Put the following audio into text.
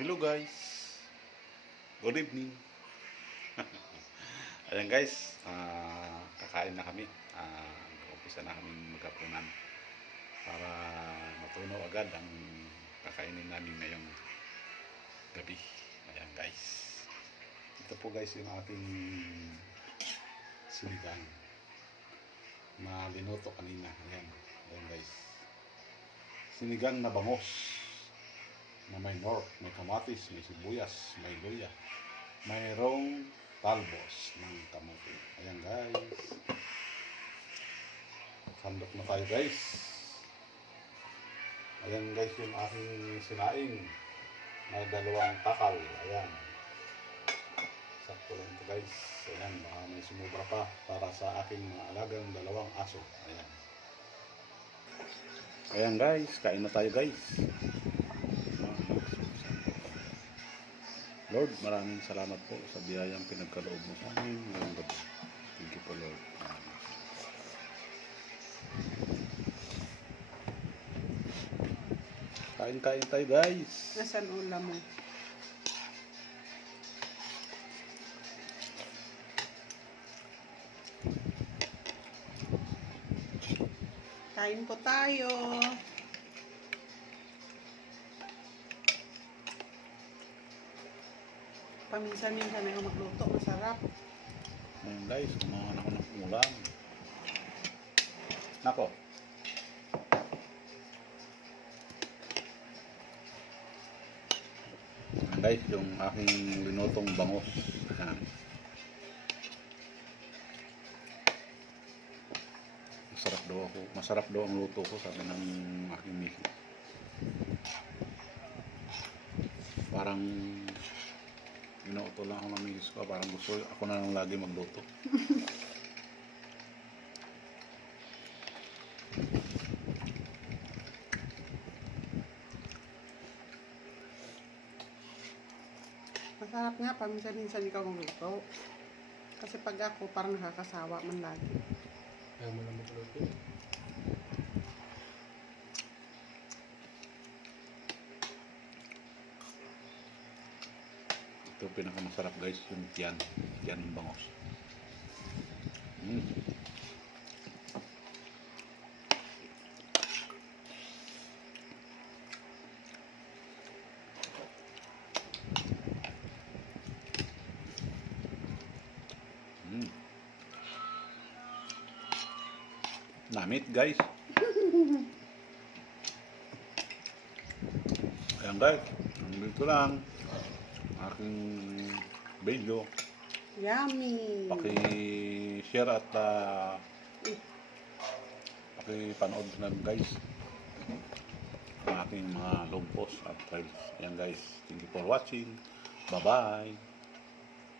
Hello guys, good evening. Ayan guys, kakain na kami. Umpisa na kami maghapunan para matunaw agad ang kakainin namin ngayong gabi. Ayan guys, ito po guys yung aking sinigang na linuto kanina. Ayan guys, sinigang na bangos na may north, may kamatis, may sibuyas, may luya, mayroong talbos ng kamote. Ayan guys, sandok na tayo guys. Ayan guys yung aking sinaing, may dalawang takal. Ayan, sakto lang ito guys. Ayan, baka may sumubra pa para sa aking mga alagang dalawang aso. Ayan guys, kain na tayo guys. Lord, maraming salamat po sa biyayang pinagkaloob mo sa amin ngayong gabi. Thank you po Lord. Kain tayo guys. Nasaan ulam mo? Kain po tayo. Paminsan-minsan na magluto, masarap. Ayan guys, kumahan ako ng ulam. Nako. Ayan guys, yung aking linutong bangos. Ayan. Masarap daw ang luto ko, sabi ng aking misi. Parang inuuto lang ako ng misis ko, parang gusto ako na lang lagi magluto. Masarap nga, paminsan-minsan ikaw magluto. Kasi pag ako, parang nakakasawa man lagi. Ayaw mo lang magluto. Ito pinakamasarap guys, yung tiyan ng bangos. Namit guys. Ayan guys, dito lang aking video. Yummy! Paki-share at paki-panood na guys ang aking mga long post at files. Ayan guys, thank you for watching. Bye bye.